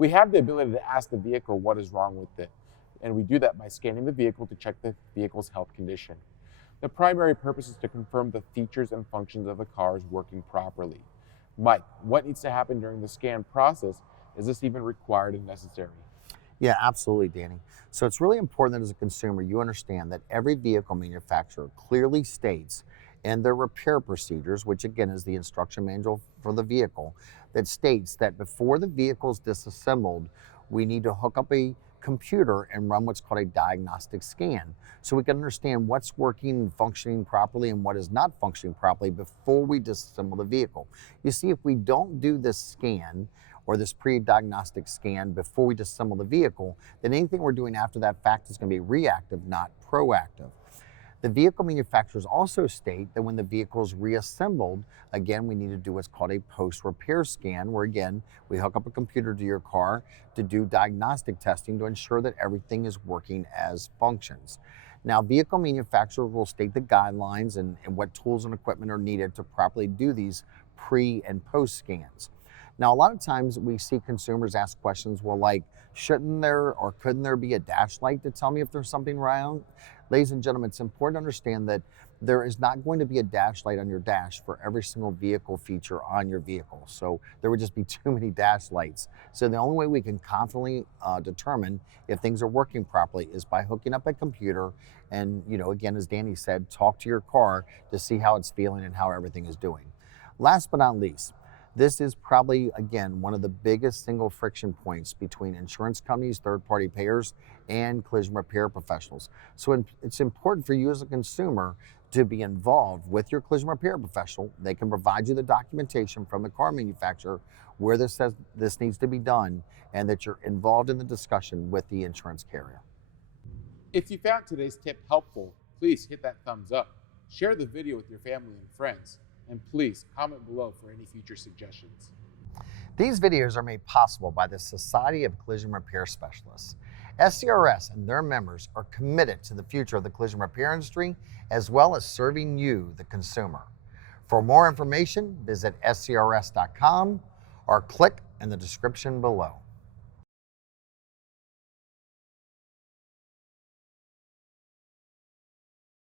We have the ability to ask the vehicle what is wrong with it, and we do that by scanning the vehicle to check the vehicle's health condition. The primary purpose is to confirm the features and functions of the car is working properly. Mike, what needs to happen during the scan process? Is this even required and necessary? Yeah, absolutely, Danny. So it's really important that as a consumer, you understand that every vehicle manufacturer clearly states in their repair procedures, which again is the instruction manual for the vehicle, that states that before the vehicle is disassembled, we need to hook up a computer and run what's called a diagnostic scan so we can understand what's working and functioning properly and what is not functioning properly before we disassemble the vehicle. You see, if we don't do this scan or this pre-diagnostic scan before we disassemble the vehicle, then anything we're doing after that fact is going to be reactive, not proactive. The vehicle manufacturers also state that when the vehicle is reassembled, again, we need to do what's called a post-repair scan, where again, we hook up a computer to your car to do diagnostic testing to ensure that everything is working as functions. Now, vehicle manufacturers will state the guidelines and what tools and equipment are needed to properly do these pre and post scans. Now, a lot of times we see consumers ask questions, well, like, shouldn't there or couldn't there be a dash light to tell me if there's something wrong? Ladies and gentlemen, it's important to understand that there is not going to be a dash light on your dash for every single vehicle feature on your vehicle. So there would just be too many dash lights. So the only way we can confidently determine if things are working properly is by hooking up a computer and, again, as Danny said, talk to your car to see how it's feeling and how everything is doing. Last but not least, this is probably, again, one of the biggest single friction points between insurance companies, third-party payers, and collision repair professionals. So it's important for you as a consumer to be involved with your collision repair professional. They can provide you the documentation from the car manufacturer where this says this needs to be done, and that you're involved in the discussion with the insurance carrier. If you found today's tip helpful, please hit that thumbs up, share the video with your family and friends, and please comment below for any future suggestions. These videos are made possible by the Society of Collision Repair Specialists. SCRS and their members are committed to the future of the collision repair industry, as well as serving you, the consumer. For more information, visit scrs.com or click in the description below.